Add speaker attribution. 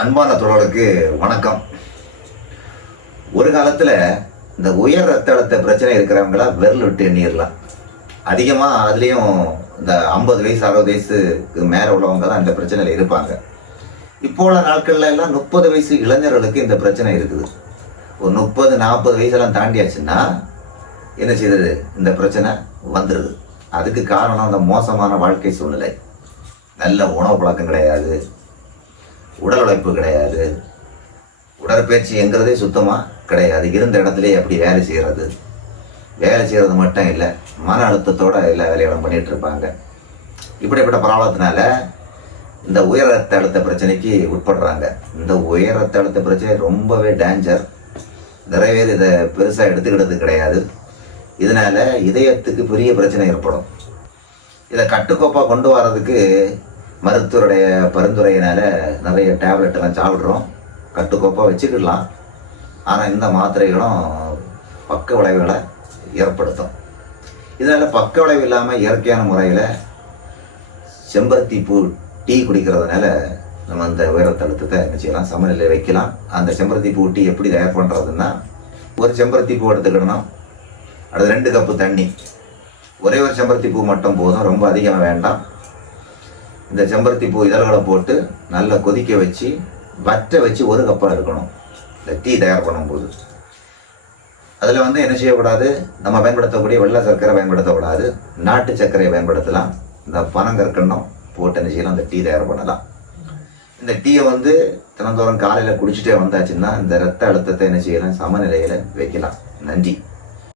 Speaker 1: அன்பான தோழர்களுக்கு வணக்கம். ஒரு காலத்தில் இந்த உயர் ரத்த அழுத்த பிரச்சனை இருக்கிறவங்கள விரல் விட்டு எண்ணிடலாம் அதிகமாக அதுலேயும் இந்த ஐம்பது வயசு அறுபது வயசுக்கு மேலே உள்ளவங்க தான் இந்த பிரச்சனையில் இருப்பாங்க. இப்போ உள்ள நாட்கள்ல எல்லாம் முப்பது வயசு இளைஞர்களுக்கு இந்த பிரச்சனை இருக்குது. ஒரு முப்பது நாற்பது வயசெல்லாம் தாண்டியாச்சுன்னா என்ன செய்யுது இந்த பிரச்சனை வந்துடுது அதுக்கு காரணம் அந்த மோசமான வாழ்க்கை சூழ்நிலை. நல்ல உணவு பழக்கம் கிடையாது. உடல் உழைப்பு கிடையாது உடற்பயிற்சிங்கிறதே சுத்தமாக கிடையாது. இருந்த இடத்துலேயே அப்படி வேலை செய்கிறது வேலை செய்கிறது மட்டும் இல்லை மன அழுத்தத்தோடு எல்லா வேலைகளும் பண்ணிட்டு இருப்பாங்க. இப்படிப்பட்ட பிராபலத்தினால இந்த உயர் ரத்த அழுத்த பிரச்சனைக்கு உட்படுறாங்க. இந்த உயர் ரத்த அழுத்த பிரச்சனை ரொம்பவே டேஞ்சர் நிறைய பேர் இதை பெருசாக எடுத்துக்கிட்டது கிடையாது. இதனால் இதயத்துக்கு பெரிய பிரச்சனை ஏற்படும். இதை கட்டுக்கோப்பாக கொண்டு வர்றதுக்கு மருத்துவருடைய பரிந்துரையினால நிறைய டேப்லெட் எல்லாம் சாப்பிட்றோம். கட்டுக்கோப்பாக வச்சுக்கிடலாம். ஆனால் இந்த மாத்திரைகளும் பக்க விளைவுகளை ஏற்படுத்தும். இதனால் பக்க விளைவு இல்லாமல் இயற்கையான முறையில் செம்பருத்தி பூ டீ குடிக்கிறதுனால நம்ம அந்த உயரத்த அழுத்தத்தை என்ன செய்யலாம்? சமநிலை வைக்கலாம். அந்த செம்பருத்தி பூ டீ எப்படி தயார் பண்ணுறதுன்னா ஒரு செம்பருத்தி பூ எடுத்துக்கிடணும். அடுத்து ரெண்டு கப்பு தண்ணி. ஒரே ஒரு செம்பருத்தி பூ மட்டும் போதும். ரொம்ப அதிகமாக வேண்டாம். இந்த செம்பருத்தி பூ இதழ்களை போட்டு நல்லா கொதிக்க வச்சு வற்ற வச்சு ஒரு கப்பாக இருக்கணும். இந்த டீ தயார் பண்ணும்போது. அதில் வந்து என்ன செய்யக்கூடாது? நம்ம பயன்படுத்தக்கூடிய வெள்ளை சர்க்கரை பயன்படுத்தக்கூடாது. நாட்டு சர்க்கரையை பயன்படுத்தலாம். இந்த பனங்கற்கண்டம் போட்டு என்ன செய்யலாம்? இந்த டீ தயார் பண்ணலாம். இந்த டீயை வந்து தினந்தோறும் காலையில் குடிச்சிட்டே வந்தாச்சுன்னா இந்த ரத்த அழுத்தத்தை என்ன செய்யலாம்? சமநிலையில் வைக்கலாம். நன்றி.